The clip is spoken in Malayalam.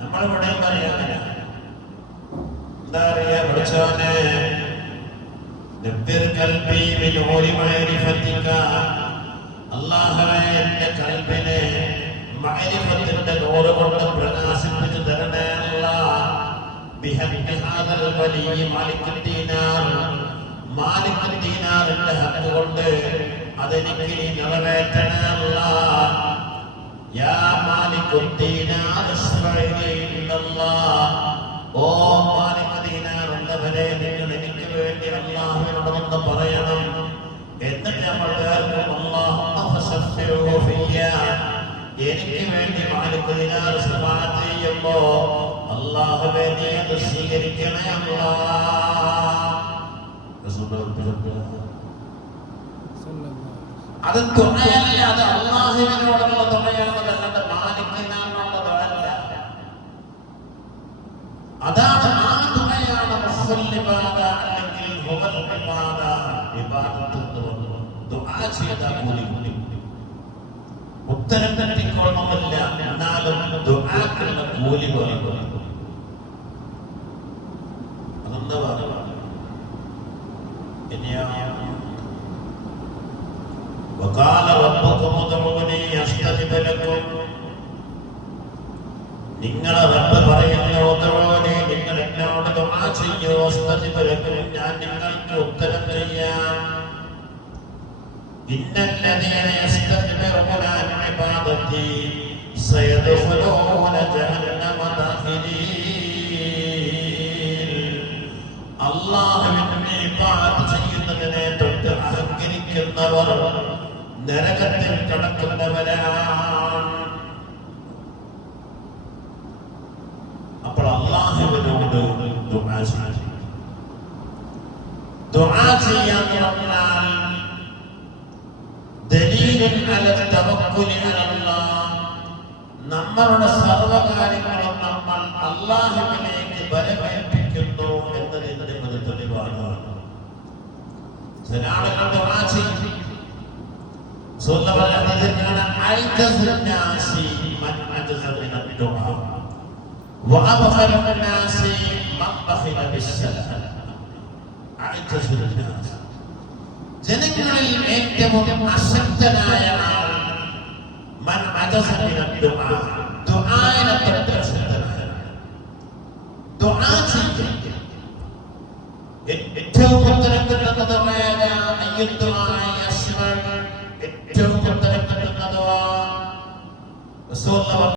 നമ്മളിവിടെ പറയാനില്ല. എന്താ പറയാ, പഠിച്ചവനെ അല്ലാഹുവേ എന്റെ കൽബിനെ മഅരിഫത്തിന്റെ നൂറ് കൊണ്ട് പ്രകാശിപ്പിച്ചു തരണേ അല്ലാഹ്. ബിഹഖി ഹാദൽ വലി മാലിക്കുൽ ദീനാർ, മാലിക്കുൽ ദീനാറിന്റെ ഹഖ് കൊണ്ട് അതെനിക്ക് നീ നിറവേറ്റണേ അല്ലാഹ്. യാ മാലിക്കുൽ ദീനാർ ഇസ്മഇനി ഇല്ലല്ലാഹ്. ഓ മാലിക്കുൽ ദീനാർ എന്നവരെ നിങ്ങൾ എനിക്ക് വേണ്ടി അല്ലാഹുവിനോട് ഒന്ന് പറയണം. എന്നിട്ട് നമ്മൾ അല്ലാഹുമ്മ ഫസഫിഉ ഫിയ്യ, എനിക്ക് വേണ്ടി മാലിക്കുൽ ദീനാർ ശഫാഅത്ത് ചെയ്യുമ്പോ അല്ലാഹുവേ നീ അത് സ്വീകരിക്കണേ അല്ലാഹ്. അത് ദുആയല്ല, അത് അല്ലാഹുവിനോടുള്ള ദുആയാണ്, അല്ലാതെ മാലിക്കിനോടുള്ള ദുആയല്ല. അതാണ് ആ ദുആയാണ് റസൂൽ ഇബാദ അല്ലെങ്കിൽ ഹുവൽ ഇബാദ. ഇബാദത്ത് എന്ന് പറഞ്ഞു ദുആ ചെയ്താൽ കൂലി ഉത്തരം തെറ്റിക്കൊള്ളണമെന്നില്ല, എന്നാലും ദുആക്കുള്ള കൂലി പോലെ അതെന്താ പറഞ്ഞു. وقال ربكم ادعوني استجب لكم. നിങ്ങളെ റബ്ബ് പറയുന്നു, ഉദ്ഉനി, നിങ്ങൾ എന്നോട് ദുആ ചെയ്യൂ, അസ്തജിബ് ലക്കും, ഞാൻ നിങ്ങൾക്ക് ഉത്തരം ചെയ്യാം. ഇന്നല്ലദീന യസ്തക്ബിറൂന അൻ ഇബാദതി സയദ്ഖുലൂന ജഹന്നമ ദാഖിലീൻ. അല്ലാഹുവിനെ ഇബാദത്ത് ചെയ്യുന്നതിനെ തൊട്ട് അഹങ്കരിക്കുന്നവർ നരകത്തിൽ കടക്കുന്നവരാണ്. അപ്പോൾ അല്ലാഹുവിനോട് ദുആ ചെയ്യണം. ദുആ ചെയ്യാൻ പറഞ്ഞാൽ ദലീലുൻ അല തവക്കുലി അലല്ലാഹ്, നമ്മളുടെ സർവകാര്യങ്ങളും നമ്മൾ അല്ലാഹുവിലേക്ക് ബലമേൽപ്പിക്കുന്നു എന്നതിന്റെ ഒരു തെളിവാണ്. ചില ആളുകൾ ദുആ ചെയ്യും. ജനങ്ങളിൽ ഏറ്റവും അശക്തനായ ആൾ മൻ അജസ മിന ദുആ, ദുആനെ തൊട്ട് അശക്തനായ ദുആ ചെയ്യും. ഏറ്റവും ഉത്തരം കിട്ടുന്നത്